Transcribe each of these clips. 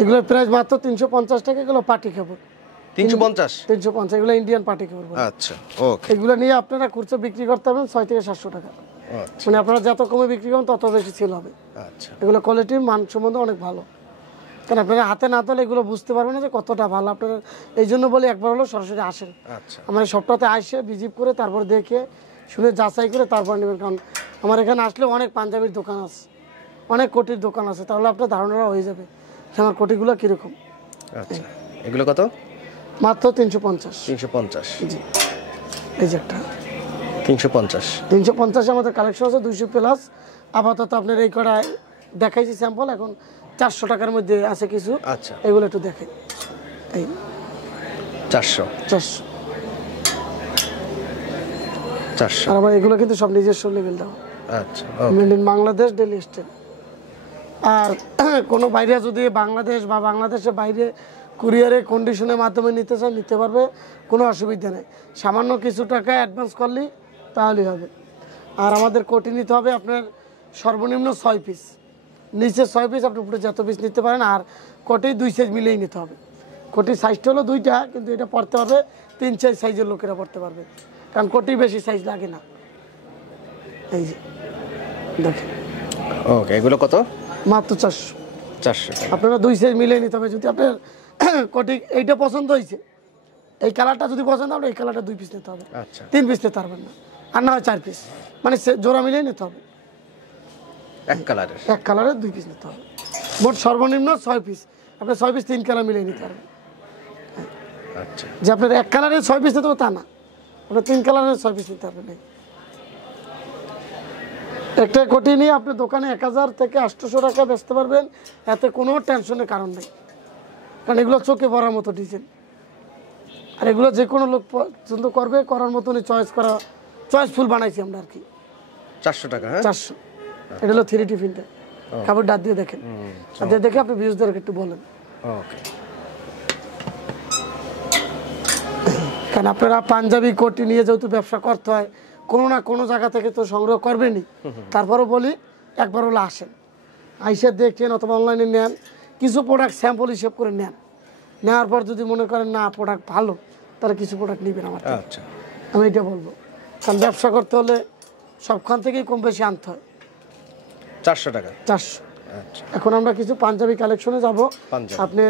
এগুলোর প্রাইস মাত্র 350 টাকা। এগুলো পার্টি কাপড়। 350 350 এগুলো ইন্ডিয়ান পার্টি কাপড়। আচ্ছা ওকে। এগুলো নিয়ে আপনারা খুচরা বিক্রি করতে পারবেন 6 থেকে 700 টাকা। আচ্ছা মানে আপনারা যত কমে বিক্রি করবেন তত বেশি সেল হবে। আচ্ছা এগুলো কোয়ালিটির মান সম্বন্ধে অনেক ভালো, কারণ আপনারা হাতে না তোলে এগুলো বুঝতে পারবেন না যে কতটা ভালো। আপনারা এই জন্য বলি একবার হলো সরাসরি আসেন। আচ্ছা আমার এই সপ্তাহে আসে ভিজিট করে তারপর দেখে শুনে যাচাই করে তারপর নেবেন। কারণ আমার এখানে আসলে অনেক পাঞ্জাবির দোকান আছে, অনেক কোটির দোকান আছে, তাহলে আপনার ধারণাটা হয়ে যাবে যে আমার কোটিগুলো কীরকম। আচ্ছা এগুলো কত? মাত্র 350। 350 জি, এই যে একটা 350 350 আমাদের কালেকশন আছে 200 প্লাস। আপাতত আপনার এই কটা দেখাইছি স্যাম্পল, এখন 400 টাকার মধ্যে আছে কিছু। আচ্ছা এগুলো একটু দেখেন। এই 400 আর আমার এগুলো কিন্তু সব নিজস্ব লেভেল দেওয়া। আচ্ছা made in Bangladesh, daily style. আর কোনো বাইরে যদি বাংলাদেশ বা বাংলাদেশের বাইরে কুরিয়ারে কন্ডিশনের মাধ্যমে নিতে চান নিতে পারবে, কোনো অসুবিধা নেই। সামান্য কিছু টাকা অ্যাডভান্স করলেই তাহলেই হবে। আর আমাদের কোটি নিতে হবে আপনার সর্বনিম্ন 6 পিস, নিচে 6 পিস, আপনি উপরে যত পিস নিতে পারেন। আর কোটি 2 সাইজ মিলেই নিতে হবে। কোটির সাইজটা হলো 2টা, কিন্তু এটা পড়তে পারবে 3-4 সাইজের লোকেরা পড়তে পারবে, কারণ কোটি বেশি সাইজ লাগে না। এই যে দেখেন ওকে। এগুলো কত? মাত্র 400 আপনারা 2 সাইজ মিলিয়ে নিতে হবে। যদি আপনার কোটি এইটা পছন্দ হয়েছে, এই কালারটা যদি পছন্দ হবে, এই কালারটা 2 পিস নিতে হবে। আচ্ছা 3 পিস নিতে পারবেন না, আর না হয় 4 পিস, মানে জোড়া মিলিয়ে নিতে হবে। এক কালারের, এক কালারের 2 পিস নিতে হবে। মোট সর্বনিম্ন 6 পিস। আপনি 6 পিস 3 কালার মিলিয়ে নিতে পারবেন। আচ্ছা যে আপনার এক কালারের 6 পিস নিতে হবে তা না, আপনার 3 কালারের 6 পিস নিতে পারবেন। একটা কোটি নিয়ে আপনি দোকানে 1000 থেকে 800 টাকা বেচতে পারবেন, এতে কোনো টেনশনের কারণ নেই। কারণ এগুলো চোখে পড়ার মতো ডিজাইন, আর এগুলো যে কোনো লোক পছন্দ করবে, করার মতনই চয়েসফুল বানাইছি আমরা আর কি। 400 টাকা। হ্যাঁ 400। এটা হলো 3D প্রিন্টার। কাপড় ডাক দিয়ে দেখেন, আর দেখে আপনি ভিউজদেরকে একটু বলেন। ওকে। কারণ আপনারা পাঞ্জাবি কোটি নিয়ে যেহেতু ব্যবসা করতে হয়, কোনো না কোনো জায়গা থেকে তো সংগ্রহ করবেনই। তারপরও বলি একবার হলো আসেন, আইসা দেখেন অথবা অনলাইনে নেন, কিছু প্রোডাক্ট স্যাম্পল হিসেব করে নেন। নেওয়ার পর যদি মনে করেন না প্রোডাক্ট ভালো, তাহলে কিছু প্রোডাক্ট নেবেন আমার থেকে। আচ্ছা আমি এটা বলবো, কারণ ব্যবসা করতে হলে সবখান থেকেই কম বেশি আনতে হয়। 400 টাকা। 400। আচ্ছা এখন আমরা কিছু পাঞ্জাবি কালেকশনে যাব। পাঞ্জাবি। আপনি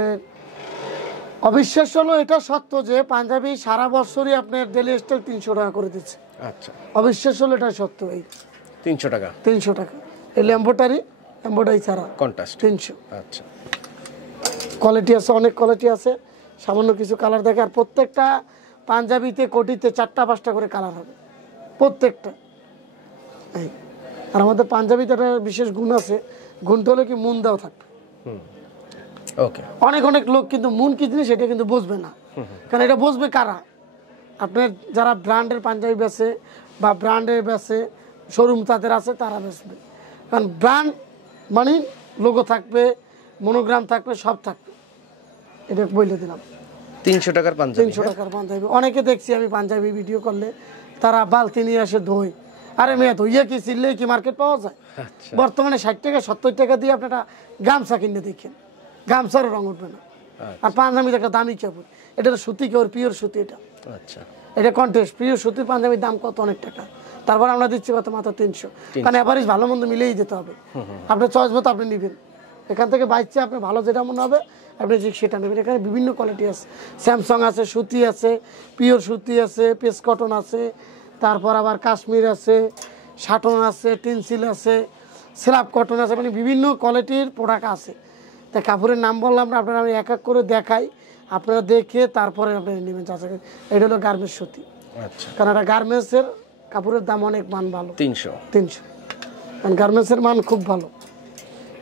অবিশ্বাস হলো এটা সত্য যে পাঞ্জাবি সারা বছরই আপনার ডেলি স্টাইল 300 টাকা করে দিচ্ছে। আচ্ছা অবিশ্বাস হলো এটা সত্য। এই 300 টাকা। 300 টাকা। এলে এম্বোটারি ছাড়া কন্ট্রাস্ট 300। আচ্ছা কোয়ালিটি আছে, অনেক কোয়ালিটি আছে, সামান্য কিছু কালার দেখে। আর প্রত্যেকটা পাঞ্জাবিতে কোটিতে 4টা-5টা করে কালার হবে প্রত্যেকটা। এই আর আমাদের পাঞ্জাবিতে একটা বিশেষ গুণ আছে, গুণটা হলো কি মুন দেওয়া থাকবে। ওকে। অনেক লোক কিন্তু মুন কি জিনিস সেটা কিন্তু বুঝবে না, কারণ এটা বুঝবে কারা? আপনার যারা ব্র্যান্ডের পাঞ্জাবি বেচে বা ব্র্যান্ডের বেচে শোরুম তাদের আছে, তারা বেচবে। কারণ ব্র্যান্ড মানে লোগো থাকবে, মনোগ্রাম থাকবে, সব থাকবে। এটা বলে দিলাম। 300 টাকার পাঞ্জাবি। 300 টাকার পাঞ্জাবি। অনেকে দেখছি আমি পাঞ্জাবি ভিডিও করলে তারা বালতি নিয়ে আসে ধোয়। আরে মেয়ে ধুইয়া কি চিনলে কি মার্কেট পাওয়া যায়? বর্তমানে 60 টাকা 70 টাকা দিয়ে আপনারা গামছা কিনে দেখেন, গামছারও রং উঠবে না। আর পাঞ্জাবির একটা দামি কাপড়, এটা সুতি কাপড়, পিওর সুতি। এটা আচ্ছা এটা কন্টেস্ট পিওর সুতির পাঞ্জাবির দাম কত? অনেক টাকা। তারপর আমরা দিচ্ছি কত? মাত্র 300। কারণ এভারেজ ভালো মন্দ মিলেই যেতে হবে। আপনার চয়েস মতো আপনি নেবেন, এখান থেকে বাইচ্ছে আপনি ভালো যেটা মনে হবে আপনি সেটা নেবেন। এখানে বিভিন্ন কোয়ালিটি আছে, স্যামসাং আছে, সুতি আছে, পিওর সুতি আছে, পেস কটন আছে, তারপর আবার কাশ্মীর আছে, শাটন আছে, টিনসিল আছে, স্ল্যাব কটন আছে, মানে বিভিন্ন কোয়ালিটির প্রোডাক্ট আছে। তা কাপড়ের নাম বললাম না, আপনারা আমি এক এক করে দেখাই, আপনারা দেখে তারপরে আপনারা নেবেন। এটা হলো গার্মেন্টস সুতি। আচ্ছা। কারণ এটা গার্মেন্টসের কাপড়ের দাম অনেক মান ভালো। 300। কারণ গার্মেন্টসের মান খুব ভালো।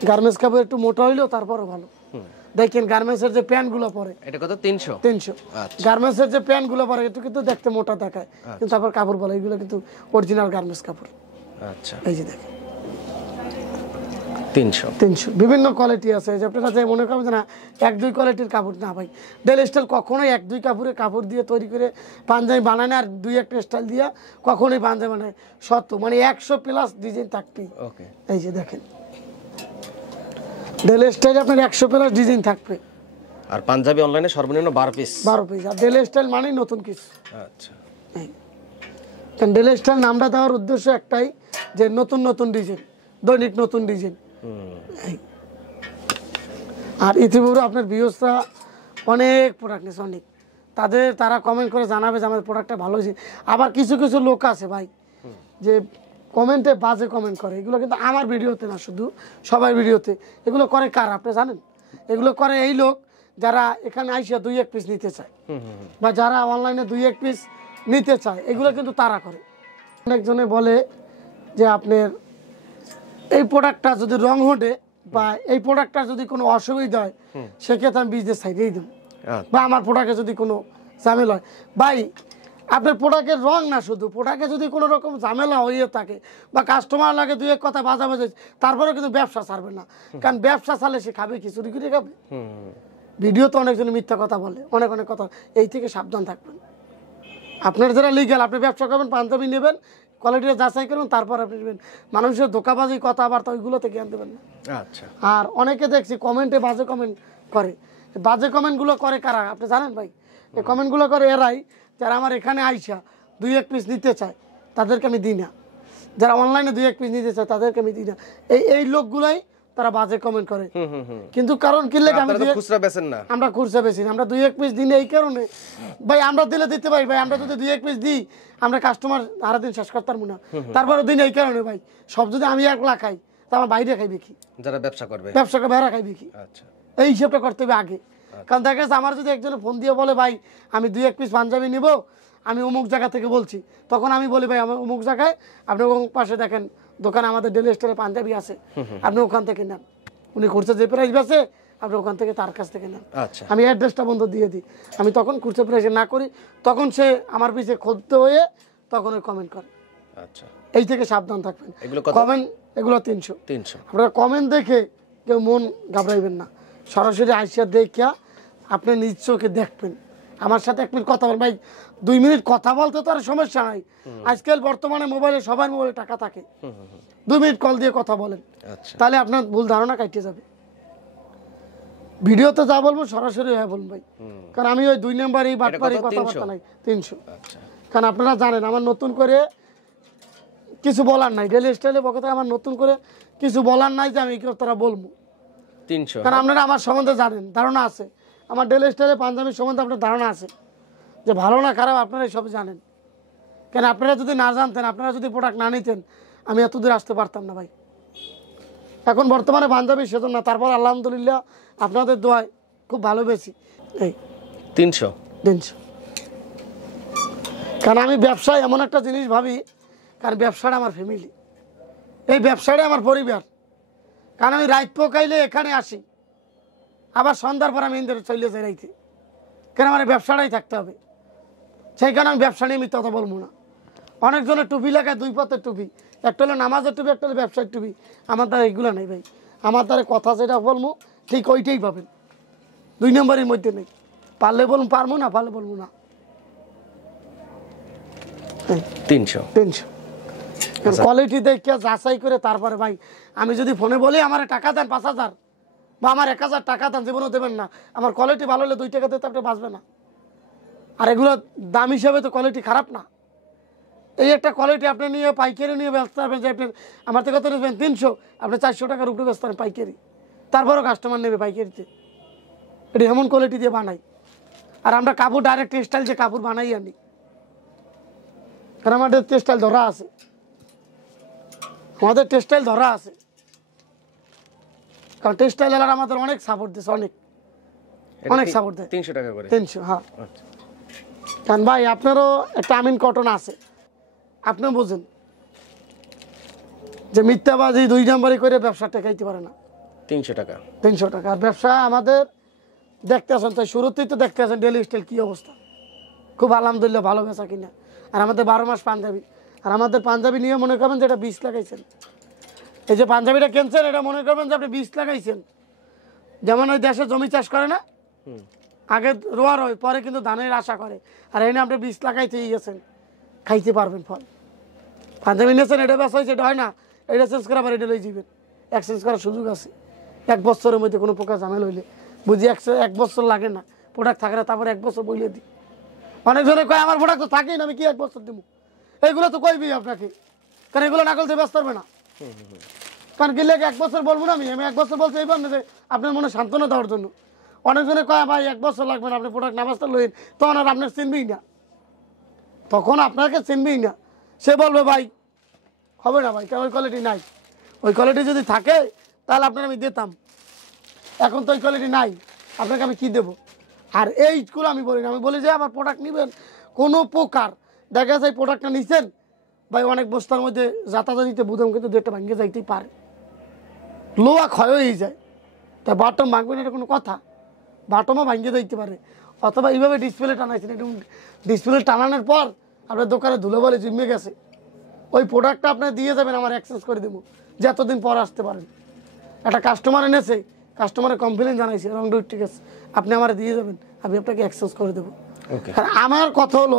গার্মেন্টস কাপড় একটু মোটা হইলেও তারপরও ভালো। দেখেন গার্মেন্টসের যে প্যান্টগুলো পরে, এটা কত? 300। আচ্ছা। গার্মেন্টসের যে প্যান্টগুলো পরে একটু কিন্তু দেখতে মোটা দেখায়, কিন্তু তারপর কাপড় বলে এগুলো কিন্তু অরিজিনাল গার্মেন্টস কাপড়। আচ্ছা। এই যে দেখেন 300। বিভিন্ন কোয়ালিটি আছে। যে আপনারা যে মনে করবেন না 1-2 কোয়ালিটির কাপড়, না ভাই। ডেল স্টাইল কখনোই 1-2 কাপড় দিয়ে তৈরি করে পাঞ্জাবি বানায় না, আর 2-1 স্টাইল দিয়ে কখনোই পাঞ্জাবি বানায়। সত্য মানে 100 প্লাস ডিজাইন থাকবেই। ওকে। এই যে দেখেন ডেলি স্টাইল আপনার 100 প্লাস ডিজাইন থাকবে। আর পাঞ্জাবি অনলাইনে সর্বনিম্ন 12 পিস। 12 পিস। আর ডেলি স্টাইল মানেই নতুন কিছু। আচ্ছা, কারণ ডেলি স্টাইল নামটা দেওয়ার উদ্দেশ্য একটাই, যে নতুন নতুন ডিজাইন, দৈনিক নতুন ডিজাইন। আর ইতিপূর্বে আপনার ভিউজরা অনেক প্রোডাক্ট নিয়েছে, অনেক। তারা কমেন্ট করে জানাবে যে আমাদের প্রোডাক্টটা ভালো হয়েছে। আবার কিছু কিছু লোক আছে ভাই, যে কমেন্টে বাজে কমেন্ট করে। এগুলো কিন্তু আমার ভিডিওতে না, শুধু সবার ভিডিওতে। এগুলো করে কারা আপনি জানেন? এগুলো করে এই লোক যারা এখানে আইসা 2-1 পিস নিতে চায়, বা যারা অনলাইনে 2-1 পিস নিতে চায়, এগুলো কিন্তু তারা করে। অনেকজনে বলে যে আপনার এই প্রোডাক্টটা যদি রং ওঠে বা এই প্রোডাক্টটা যদি কোনো অসুবিধা হয়, সেক্ষেত্রে আমি বিজনেস সাইডেই দেব। বা আমার প্রোডাক্টে যদি কোনো ঝামেলা হয়, ভাই আপনার প্রোডাক্টের রং না, শুধু প্রোডাক্টে যদি কোনো রকম ঝামেলা হয়ে থাকে বা কাস্টমার লাগে 2-1 কথা বাজাবাজি, তারপরেও কিন্তু ব্যবসা ছাড়বে না। কারণ ব্যবসা চালে সে খাবে কি? চুরি করে খাবে। ভিডিও তো অনেকজন মিথ্যা কথা বলে, অনেক অনেক কথা। এই থেকে সাবধান থাকবেন। আপনার যারা লিগ্যাল, আপনি ব্যবসা করবেন, পাঞ্জাবি নেবেন, কোয়ালিটিটা যাচাই করবেন, তারপর আপনি নেবেন। মানুষের ধোকাবাজি কথাবার্তা ওইগুলো থেকে জ্ঞান দেবেন না। আচ্ছা। আর অনেকে দেখছি কমেন্টে বাজে কমেন্ট করে। বাজে কমেন্টগুলো করে কারা আপনি জানেন ভাই? এই কমেন্টগুলো করে এরাই যারা আমার এখানে আইসা 2-1 পিস নিতে চায়, তাদেরকে আমি দিই না। যারা অনলাইনে 2-1 পিস নিতে চায়, তাদেরকে আমি দিই না। এই লোকগুলাই তারা বাজে কমেন্ট করে। কিন্তু কারণ কি লাগে, আপনারা তো খুচরা বেচেন না। আমরা খুচরা বেশি না, আমরা 2-1 পিস দিই এই কারণে ভাই, আমরা দিলে দিতে পারি ভাই। আমরা যদি 2-1 পিস দিই, আমরা কাস্টমার সারা দিন শেষ করতে পারবো না। তারপরে দিন এই কারণে ভাই, সব যদি আমি 1 লাখ খাই, তা আমার বাইরে খাইবে কি? যারা ব্যবসা করবে, ব্যবসা করে বেড়া খাইবে কি? আচ্ছা, এই হিসাবটা করতে হবে আগে। কারণ দেখা যাচ্ছে আমার যদি একজনে ফোন দিয়ে বলে ভাই আমি 2-1 পিস পাঞ্জাবি নিব, আমি অমুক জায়গা থেকে বলছি, তখন আমি বলি ভাই আমার অমুক জায়গায়, আপনি অমুক পাশে দেখেন দোকান, আমাদের ডেলি স্টোরে পাঞ্জাবি আছে, আপনি ওখান থেকে নেন। উনি খুচরা যে প্রাইস বেচে, আপনি ওখান থেকে তার কাছ থেকে নেন। আচ্ছা, আমি অ্যাড্রেসটা বন্ধ দিয়ে দিই। আমি তখন খুচরা প্রাইসে না করি, তখন সে আমার পিছে ক্ষুব্ধ হয়ে তখন ওই কমেন্ট করে। আচ্ছা, এই থেকে সাবধান থাকবেন। কমেন্ট এগুলো 300। আপনারা কমেন্ট দেখে কেউ মন ঘাবড়াইবেন না। সরাসরি আইসা দেখিয়া আপনি নিজ চোখে দেখবেন। আমার সাথে 1 মিনিট কথা বল ভাই, 2 মিনিট কথা বলতে তো আর সমস্যা নাই। আজকাল বর্তমানে মোবাইলে, সবার মোবাইলে টাকা থাকে। 2 মিনিট কল দিয়ে কথা বলেন, তাহলে আপনার ভুল ধারণা কাটিয়ে যাবে। ভিডিওতে যা বলবো সরাসরি হ্যাঁ বলুন ভাই। কারণ আমি ওই 2 নাম্বারই বাটপারি কথাবার্তা নাই। 300। কারণ আপনারা জানেন আমার নতুন করে কিছু বলার নাই। ডেলি স্টাইলে বকতে আমার নতুন করে কিছু বলার নাই যে আমি তারা বলবো 300। কারণ আপনারা আমার সম্বন্ধে জানেন, ধারণা আছে। আমার ডেলি স্টাইলে পাঞ্জাবির সম্বন্ধে আপনার ধারণা আছে, যে ভালো না খারাপ আপনারা সব জানেন। কেন আপনারা যদি না জানতেন, আপনারা যদি প্রোডাক্ট না নিতেন, আমি এত দূর আসতে পারতাম না ভাই। এখন বর্তমানে পাঞ্জাবি সেজন না, তারপর আলহামদুলিল্লাহ আপনাদের দোয়ায় খুব ভালো বেশি। এই 300। কারণ আমি ব্যবসায় এমন একটা জিনিস ভাবি, কারণ ব্যবসাটা আমার ফ্যামিলি, এই ব্যবসাটা আমার পরিবার। কারণ আমি রাত পোকাইলে এখানে আসি, আবার সন্ধ্যার পর আমি ইন্দ্র চলে যাই রাইতে। কেন আমার ব্যবসাটাই থাকতে হবে, সেই কারণে আমি ব্যবসা নিয়ে মিথ্যা কথা বলবো না। অনেকজনের টুপি লাগায় 2 পথের টুপি, একটা হলো নামাজের টুপি, একটা হলো ব্যবসার টুপি। আমার দ্বারা এগুলো নেই ভাই। আমার দ্বারা কথা যেটা বলবো ঠিক ওইটাই পাবেন, 2 নম্বরের মধ্যে নেই। পারলে বলুন পারবো, না পারলে বলবো না। 300। কোয়ালিটি দেখে যাচাই করে তারপরে ভাই, আমি যদি ফোনে বলি আমার টাকা দেন 5000 বা আমার 1000 টাকা দেন, জীবনও দেবেন না। আমার কোয়ালিটি ভালো হলে 2 টাকা দিতে আপনি বাঁচবে না। আর এগুলো দাম হিসাবে তো কোয়ালিটি খারাপ না। এই একটা কোয়ালিটি আপনি নিয়ে পাইকারি নিয়ে ব্যস্ত পারবেন, যে আপনি আমার থেকে কত নেবেন 300, আপনি 400 টাকার উপরে ব্যস্ত পারেন পাইকারি, তারপরেও কাস্টমার নেবে পাইকারিতে। এটা এমন কোয়ালিটি দিয়ে বানাই। আর আমরা কাপড় ডাইরেক্ট টেক্সটাইল যে কাপড় বানাই আনি, কারণ আমাদের টেক্সটাইল ধরা আছে, আমাদের টেক্সটাইল ধরা আছে। কারণ টেক্সটাইল এলার আমাদের অনেক সাপোর্ট দিচ্ছে, অনেক সাপোর্ট দেয়। 300 টাকা করে। 300, হ্যাঁ। কারণ ভাই আপনারও একটা আমিন কটন আছে, আপনি বুঝেন যে মিথ্যাবাজি 2 নম্বরই করে ব্যবসা টেকাইতে পারে না। 300 টাকা। 300 টাকা। আর ব্যবসা আমাদের দেখতে আসেন, তাই শুরুতেই তো দেখতে আসেন ডেলি স্টাইল কী অবস্থা, খুব আলহামদুলিল্লাহ ভালো বেচা কিনা। আর আমাদের 12 মাস পাঞ্জাবি। আর আমাদের পাঞ্জাবি নিয়ে মনে করবেন যে এটা 20 লাগাইছেন। এই যে পাঞ্জাবিটা কিনছেন, এটা মনে করবেন যে আপনি 20 লাগাইছেন। যেমন ওই দেশে জমি চাষ করে না, আগে রোয়ার হয়, পরে কিন্তু ধানের আশা করে। আর এনে আপনি 20 লাগাইতেই গেছেন, খাইতে পারবেন ফল। পাঞ্জাবি নিয়েছেন, এটা বেচা হয়েছে, এটা হয় না, এটা চেঞ্জ করে আবার এটা লই যাবেন, এক্সচেঞ্জ করার সুযোগ আছে। 1 বছরের মধ্যে কোনো প্রকার ঝামেলা হইলে বুঝি 1 বছর লাগে না, প্রোডাক্ট থাকে না, তারপর 1 বছর বইলে দিই। অনেকজনে কয় আমার প্রোডাক্ট তো থাকেই না, আমি কি 1 বছর দেবো? এইগুলো তো কইবি আপনাকে, কারণ এগুলো না করলে ব্যস্ত হবে না। কারণ কি লেগে 1 বছর বলবো না, আমি 1 বছর বলছি এই যে আপনার মনে সান্ত্বনা দেওয়ার জন্য। অনেকজনে কয় ভাই 1 বছর লাগবে না, আপনি প্রোডাক্ট না বাঁচতে লইন, তখন আর আপনার চিনবেই না, তখন আপনাকে চিনবেই না। সে বলবে ভাই হবে না ভাই, কারণ ওই কোয়ালিটি নাই। ওই কোয়ালিটি যদি থাকে তাহলে আপনার আমি দিতাম, এখন তো ওই কোয়ালিটি নাই, আপনাকে আমি কি দেবো? আর এইগুলো আমি বলি না, আমি বলি যে আমার প্রোডাক্ট নেবেন কোনো প্রকার দেখা যায় প্রোডাক্টটা নিচ্ছেন ভাই অনেক বস্তার মধ্যে যাতায়াতিতে বুদাম কিন্তু 2টা ভাঙে যাইতেই পারে, লোহা ক্ষয় হয়ে যায়, তা বাটম ভাঙবেন এটা কোনো কথা? বাটমও ভাঙিয়ে যাইতে পারে। অথবা এইভাবে ডিসপ্লে টানাইছেন, একটু ডিসপ্লে টানানোর পর আপনার দোকানে ধুলো বলে জিম্মে গেছে, ওই প্রোডাক্টটা আপনি দিয়ে যাবেন, আমার এক্সচেঞ্জ করে দেবো, যে এতদিন পর আসতে পারেন। একটা কাস্টমার এনেছে, কাস্টমারের কমপ্লেন জানাইছে রং ডুট, ঠিক আছে আপনি আমার দিয়ে যাবেন, আমি আপনাকে এক্সচেঞ্জ করে দেবো। আর আমার কথা হলো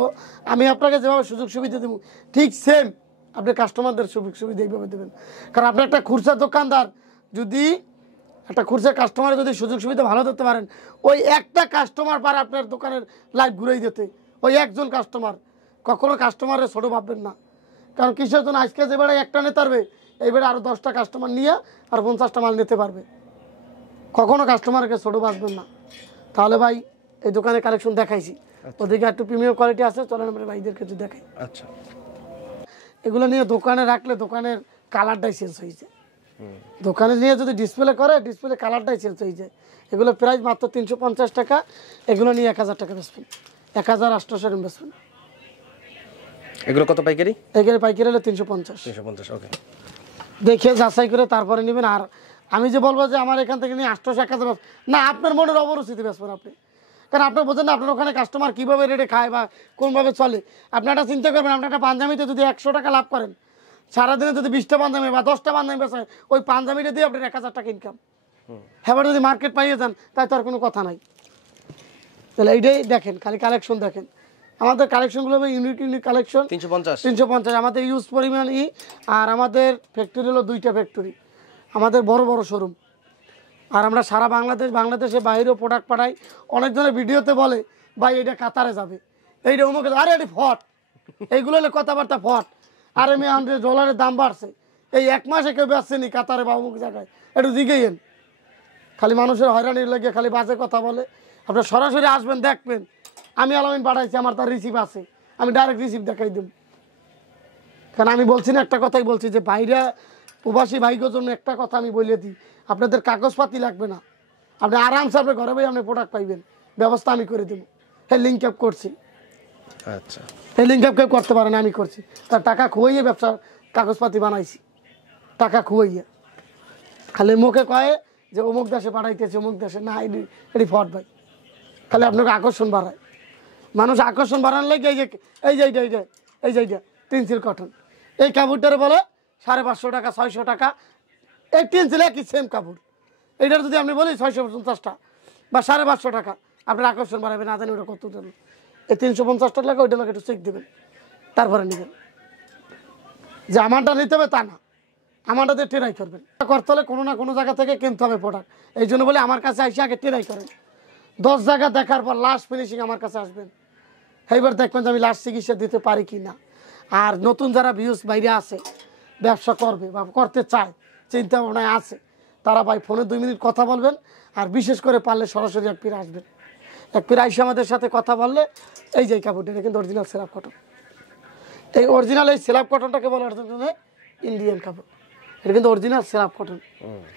আমি আপনাকে যেভাবে সুযোগ সুবিধা দেবো ঠিক সেম আপনি কাস্টমারদের সুযোগ সুবিধা এইভাবে দেবেন। কারণ আপনি একটা খুচরা দোকানদার, যদি একটা খুচরা কাস্টমারের যদি সুযোগ সুবিধা ভালো ধরতে পারেন, ওই একটা কাস্টমার পারে আপনার দোকানের লাইফ ঘুরেই দিতে, ওই একজন কাস্টমার। কখনো কাস্টমারের ছোটো ভাববেন না, কারণ কিসের জন্য আজকে যে বেড়ায় একটা নিতে পারবে, এই বেড়ে আরও 10টা কাস্টমার নিয়ে আর 50টা মাল নিতে পারবে। কখনো কাস্টমারকে ছোটো বাঁচবেন না। তাহলে ভাই এই দোকানে কালেকশন দেখাইছি, ওদিকে একটু প্রিমিয়াম কোয়ালিটি আছে, চলেন আমরা ভাইদেরকে একটু দেখাই। আচ্ছা, এগুলো নিয়ে দোকানে রাখলে দোকানের কালারটাই চেঞ্জ হয়ে যায়, দোকানে নিয়ে যদি ডিসপ্লে করে ডিসপ্লে কালারটাই চেঞ্জ হয়ে যায়। এগুলো প্রাইস মাত্র 350 টাকা, এগুলো নিয়ে 1000 টাকা বেচবেন, 1800 বেচবেন। এগুলো কত পাইকারি? এখানে পাইকারি হলে 350। 350, ওকে। দেখে যাচাই করে তারপরে নেবেন। আর আমি যে বলবো যে আমার এখান থেকে নিয়ে 800 1000 না, আপনার মনের অবরুচিতে বেচবেন আপনি, কারণ আপনার বোঝেন না আপনার ওখানে কাস্টমার কীভাবে রেটে খায় বা কোনভাবে চলে। আপনি একটা চিন্তা করবেন, আপনি একটা পাঞ্জাবিতে যদি 100 টাকা লাভ করেন, সারাদিনে যদি 20টা পাঞ্জাবি বা 10টা পাঞ্জাবি বেচেন, ওই পাঞ্জাবিটা দিয়ে আপনার 1000 টাকা ইনকাম। হ্যাঁ, যদি মার্কেট পাইয়ে যান তাই তো আর কোনো কথা নাই। তাহলে এইটাই দেখেন, খালি কালেকশন দেখেন, আমাদের কালেকশনগুলো ইউনিক ইউনিক কালেকশন। 350 আমাদের ইউজ পরিমাণ আর আমাদের ফ্যাক্টরি হলো 2টা ফ্যাক্টরি, আমাদের বড় বড় শোরুম। আর আমরা সারা বাংলাদেশে বাইরেও প্রোডাক্ট পাঠাই। অনেকজনের ভিডিওতে বলে ভাই এটা কাতারে যাবে, এইটা অমুকে, আরে এটি ফট, এইগুলো হলে কথাবার্তা ফট। আর আমি $100 দাম বাড়ছে, এই 1 মাসে কেউ বেচছেনি কাতারে বা অমুক জায়গায়, একটু জিগেইন। খালি মানুষের হয়রানির লাগে খালি বাজে কথা বলে। আপনার সরাসরি আসবেন, দেখবেন আমি আলামিন পাঠাইছি, আমার তার রিসিভ আছে, আমি ডাইরেক্ট রিসিভ দেখাই দেব। কারণ আমি বলছি না, একটা কথাই বলছি যে বাইরে প্রবাসী ভাইগোর জন্য একটা কথা আমি বলে দিই, আপনাদের কাগজপাতি লাগবে না, আপনি আরামসে আপনার ঘরে বই আপনি প্রোডাক্ট পাইবেন, ব্যবস্থা আমি করে দেবো। হ্যাঁ, লিঙ্ক আপ করছি। আচ্ছা, এই লিঙ্ক আপ কেউ করতে পারে না, আমি করছি। তার টাকা খুয়াইয়ে ব্যবসার কাগজপাতি বানাইছি, টাকা খুয়াইয়ে। খালি মুখে কয়ে যে অমুক দেশে পাঠাইতেছে, অমুক দেশে না, এটি ফট ভাই, খালি আপনাকে আকর্ষণ বাড়ায়। মানুষ আকর্ষণ বাড়ানোর লাগে এই যে এইটা টেন্সিল কটন, এই কাপড়টারে বলে 550 টাকা 600 টাকা, এই টেন্সিল একই সেম কাপড়। এইটার যদি আপনি বলি 650 বা 550 টাকা, আপনার আকর্ষণ বাড়াবে, না জানি ওটা কত জন্য। এই 350 টাকা ওইটা লাগে একটু চেক দেবেন, তারপরে নেবেন। যে আমারটা নিতে হবে তা না, আমারটাতে ট্রাই করবেন। করতে হলে কোনো না কোনো জায়গা থেকে কিনতে হবে প্রোডাক্ট, এই জন্য বলে আমার কাছে এসে আগে ট্রাই করেন। 10 জায়গা দেখার পর লাস্ট ফিনিশিং আমার কাছে আসবেন, এইবার দেখবেন যে আমি লাস্ট চিকিৎসা দিতে পারি কি না। আর নতুন যারা ভিউজ বাইরে আছে, ব্যবসা করবে বা করতে চায়, চিন্তা ভাবনায় আছে, তারা ভাই ফোনে 2 মিনিট কথা বলবেন। আর বিশেষ করে পারলে সরাসরি এক পীর আসবেন, এক পীর আইসা আমাদের সাথে কথা বললে, এই যে কাপড়টা এটা কিন্তু অরিজিনাল সেলাপ কটন, এই অরিজিনাল এই সেলাপ কটনটাকে বলার জন্য ইন্ডিয়ান কাপড়, এটা কিন্তু অরিজিনাল সেলাপ কটন,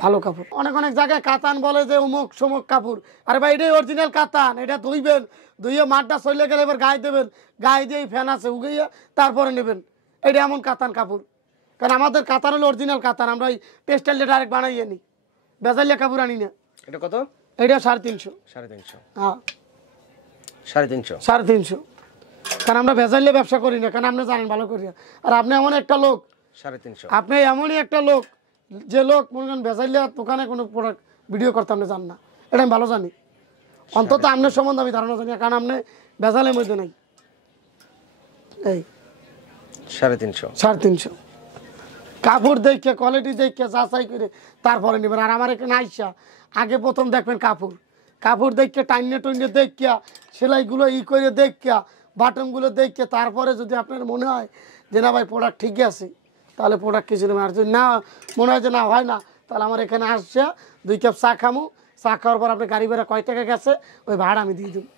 ভালো কাপড়। অনেক অনেক জায়গায় কাতান বলে যে অমুক সমুক কাপড়, আরে ভাই এটাই অরিজিনাল কাতান, এটা ধুইবেন, ধুইয়ে মাঠটা চলে গেলে এবার গায়ে দেবেন, গায়ে দিয়ে ফ্যান আছে উগাইয়া তারপরে নেবেন, এটা এমন কাতান কাপড়। কারণ আমাদের কাতান হলো অরিজিনাল কাতান, আমরা ওই টেক্সটাইল ডাইরেক্ট বানাইয়ে নিই, বেজালিয়া কাপড় আনি না। এটা কত? এটা 350। 350, হ্যাঁ 350, 350। কারণ আমরা ভেজালিয়া ব্যবসা করি না, কারণ আপনি জানেন ভালো করিয়া। আর আপনি এমন একটা লোক, 350, আপনি এমনই একটা লোক যে লোক মনে করেন ভেজালিয়া দোকানে কোনো প্রোডাক্ট ভিডিও করতে আপনি জান না, এটা আমি ভালো জানি। অন্তত আপনার সম্বন্ধে আমি ধারণা জানি, কারণ আপনি ভেজালের মধ্যে নাই। এই 350, 350। কাপড় দেখে কোয়ালিটি দেখে যাচাই করে তারপরে নেবেন। আর আমার এখানে আইসা আগে প্রথম দেখবেন কাপড় দেখে টাইনে টইনে দেখিয়া সেলাইগুলো করে দেখিয়া বাটনগুলো দেখিয়া তারপরে যদি আপনার মনে হয় যে না ভাই প্রোডাক্ট ঠিকই আছে তাহলে প্রোডাক্ট কিছু নেবেন। আর যদি না মনে হয় যে না হয় না তাহলে আমার এখানে আসছে 2 কাপ চা খামু, চা খাওয়ার পর আপনি গাড়ি ভাড়া কয় টাকা গেছে ওই ভাড়া আমি দিয়ে দেবো,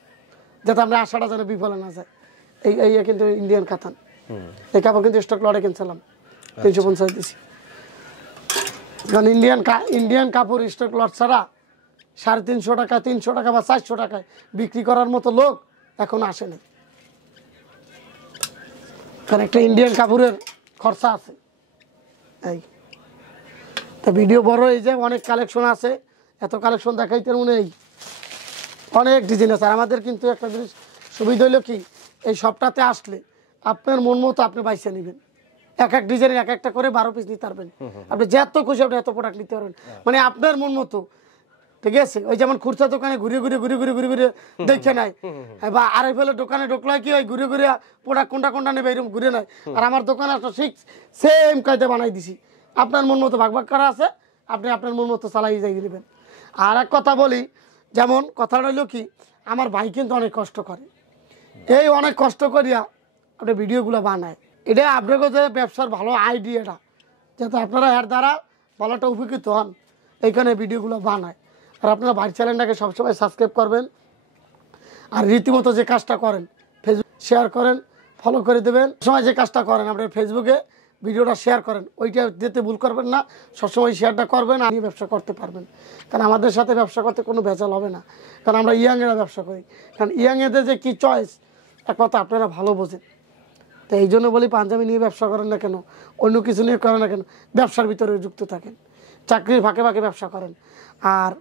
যাতে আমরা আশাটা যেন বিফলে না যায়। এই কিন্তু ইন্ডিয়ান কাতান, এই কাপড় কিন্তু স্টক লটে কিনছিলাম 350 দিছি। কারণ ইন্ডিয়ান কাপড় স্টক লট ছাড়া 350 টাকা 300 টাকা বা 400 টাকায় বিক্রি করার মতো লোক এখন আসেনি। কারণ একটা ইন্ডিয়ান কাপড়ের খরচা আছে। এই তা ভিডিও বড় হয়ে যায়, অনেক কালেকশন আছে, এত কালেকশন দেখাইতে মনে নেই, অনেক ডিজাইন আছে। আর আমাদের কিন্তু একটা জিনিস সুবিধা হইলো কি, এই সবটাতে আসলে আপনার মন মতো আপনি বাইসে নেবেন। এক ডিজাইনের একটা করে 12 পিস নিতে পারবেন। আপনি যত খুশি আপনি এত প্রোডাক্ট নিতে পারবেন, মানে আপনার মন মতো। ঠিক আছে, ওই যেমন খুচরা দোকানে ঘুরে দেখে নাই, বা আড়াই ফেলে দোকানে ঢুকলে কি ওই ঘুরে প্রোডাক্ট কোনটা নেবে এরকম ঘুরে নাই। আর আমার দোকানে একটা ঠিক সেম কায়দা বানাই দিছি, আপনার মন মতো ভাগ করা আছে, আপনি আপনার মন মতো চালাই যাই নেবেন। আর এক কথা বলি, যেমন কথাটা হইলো কি, আমার ভাই কিন্তু অনেক কষ্ট করে, এই অনেক কষ্ট করিয়া আপনি ভিডিওগুলো বানায়। এটা আপনার কাছে ব্যবসার ভালো আইডিয়াটা, যাতে আপনারা এর দ্বারা ভালোটা উপকৃত হন, এইখানে ভিডিওগুলো বানায়। আর আপনারা ভাই চ্যানেলটাকে সবসময় সাবস্ক্রাইব করবেন। আর রীতিমতো যে কাজটা করেন ফেসবুক শেয়ার করেন, ফলো করে দেবেন। সময় যে কাজটা করেন আপনি ফেসবুকে ভিডিওটা শেয়ার করেন, ওইটা দিতে ভুল করবেন না, সবসময় শেয়ারটা করবেন, আর ব্যবসা করতে পারবেন। কারণ আমাদের সাথে ব্যবসা করতে কোনো ভেজাল হবে না, কারণ আমরা ইয়াংয়েরা ব্যবসা করি। কারণ ইয়াংয়েদের যে কী চয়েস এক কথা আপনারা ভালো বোঝেন। তো এই জন্য বলি, পাঞ্জাবি নিয়ে ব্যবসা করেন না কেন, অন্য কিছু নিয়ে করেন না কেন, ব্যবসার ভিতরে যুক্ত থাকেন, চাকরির ফাঁকে ব্যবসা করেন। আর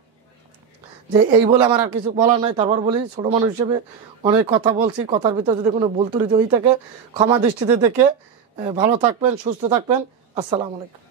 যে এই বলে আমার আর কিছু বলার নাই। তারপর বলি, ছোটো মানুষ হিসেবে অনেক কথা বলছি, কথার ভিতরে যদি কোনো ভুল ত্রুটি হয়ে থাকে ক্ষমা দৃষ্টিতে দেখে ভালো থাকবেন, সুস্থ থাকবেন। আসসালামু আলাইকুম।